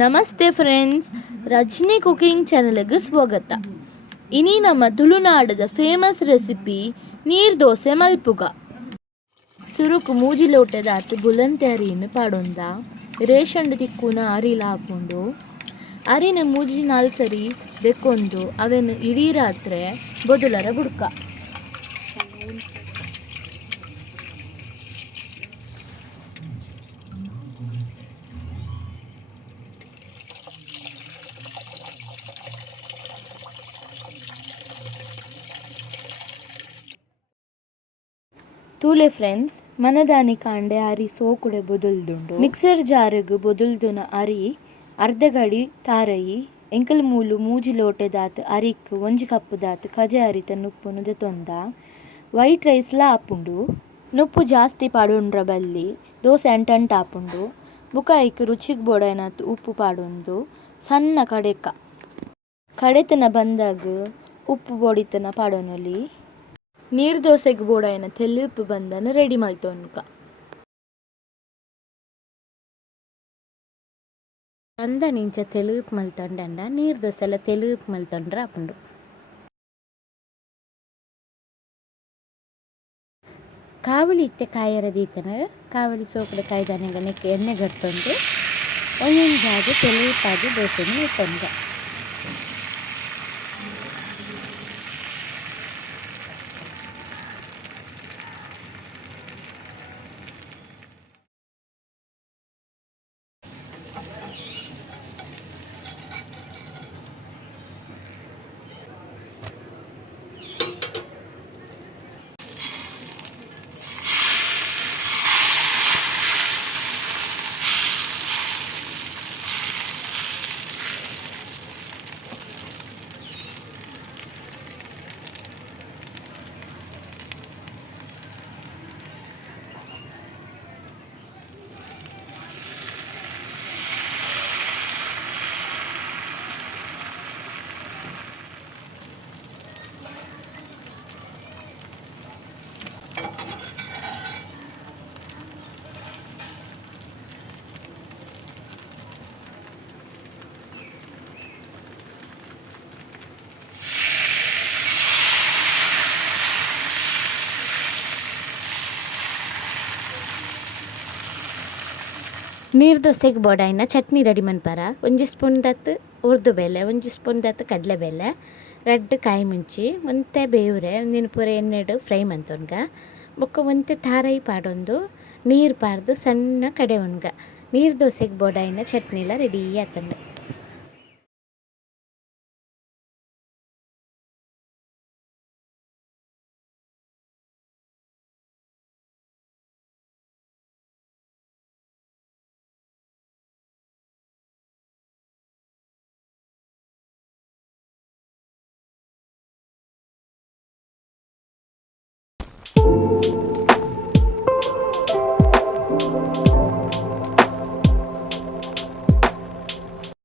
ನಮಸ್ತೆ friends, Rajani cooking ಚಾನಲ್ಗೆ ಸ್ವಾಗತ. ಇನಿ ನಮ್ಮ ತುಳುನಾಡದ ಫೇಮಸ್ ರೆಸಿಪಿ ನೀರ್ ದೋಸೆ ಮಲ್ಪುಗ. ಸುರುಕು ಮೂಜಿ ಲೋಟದ ಅತ್ತು ಬುಲಂತೆ ಅರಿಯನ್ನು ಪಾಡೊಂದ ರೇಷಂಡು ತಿಕ್ಕುನ ಅರಿಲ ಹಾಕೊಂಡು ಅರಿನ ಮೂಜಿ ನಾಲ್ಸರಿ ಬೆಕ್ಕೊಂಡು ಅವನ್ನು ಇಡೀ ರಾತ್ರಿ ಬೊದುಲರ ಬುಡ್ಕ. ತೂಲೆ ಫ್ರೆಂಡ್ಸ್, ಮನದಾನಿ ಕಾಂಡೆ ಅರಿ ಸೋಕುಡೆ ಬೊದುಲ್ದುಂಡು ಮಿಕ್ಸರ್ ಜಾರ್ಗ್ ಬೊದುಲ್ದುನ ಅರಿ ಅರ್ಧ ಗಡಿ ತಾರಯಿ ಎಂಕಲ್ ಮೂಲು ಮೂಜಿ ಲೋಟೆದಾತ್ ಅರಿಕ್ ಒಂಜಿ ಕಪ್ಪುದಾತ್ ಕಜೆ ಅರಿತ ನುಪ್ಪುನು ದೆತೊಂದ ವೈಟ್ ರೈಸ್ಲ ಆಪುಂಡು. ನುಪ್ಪು ಜಾಸ್ತಿ ಪಾಡೊಂಡ್ರ ಬಲ್ಲಿ ದೋಸೆ ಅಂಟಂಟ ಆಪುಂಡು. ಬುಕ ಐಕ್ ರುಚಿಗ್ ಬೋಡಾಯ್ನತ್ ಉಪ್ಪು ಪಾಡೊಂದು ಸಣ್ಣ ಕಡೆತನ ಬಂದಾಗ ಉಪ್ಪು ಬೋಡಿತನ ಪಾಡೊನೊಲಿ. ನೀರ್ ದೋಸೆಗೆ ಬೋಡಾಯಿನ ತೆಲ್ಲುಪ್ಪು ಬಂದನ ರೆಡಿ ಮಲ್ತೊನ್ಕ. ಅಂದ ನಿಂಚ ತೆಲುಪು ಮಲ್ತೊಂಡಂಡ ನೀರ್ ದೋಸೆ ಎಲ್ಲ ತೆಲುಪು ಮಲ್ತೊಂಡ್ರ ಆಪುಂಡು. ಕಾವಲಿ ಇತ್ತೆ ಕಾಯರ ದೀತನ ಕಾವಲಿ ಸೋಕಡೆ ಕಾಯ್ದಾನೆಗ ನೆಕ್ಕೆ ಎಣ್ಣೆ ಗಟ್ಟೊಂದು ಒಂದೊಂದು ಜಾಗ ತೆಲುಪಾಗಿ ದೋಸೆನ ಇಟ್ಟೊಂದ. ನೀರ್ ದೋಸೆಗೆ ಬೋಡಾಯಿನ ಚಟ್ನಿ ರೆಡಿ ಮನ್ಪರ. ಒಂಜಿ ಸ್ಪೂನ್ ದತ್ ಉರ್ದು ಬೇಳೆ, ಒಂಜಿ ಸ್ಪೂನ್ ದತ್ ಕಡಲೆ ಬೇಳೆ, ರಡ್ಡ್ ಕಾಯಿ ಮುಂಚಿ ಒಂತೆ ಬೇವ್ರೆ ಒಂದಿನ ಪೂರ ಎಣ್ಣೆಡು ಫ್ರೈ ಮಂತೊನ್ಗ. ಬೊಕ್ಕ ಒಂತೆ ತಾರಾಯಿ ಪಾಡೊಂದು ನೀರು ಪಾರ್ದು ಸಣ್ಣ ಕಡೆ ಉಣ್ಗ. ನೀರ್ ದೋಸೆಗೆ ಬೋಡಾಯಿನ ಚಟ್ನಿಲ ರೆಡಿ ಆತಂಡ.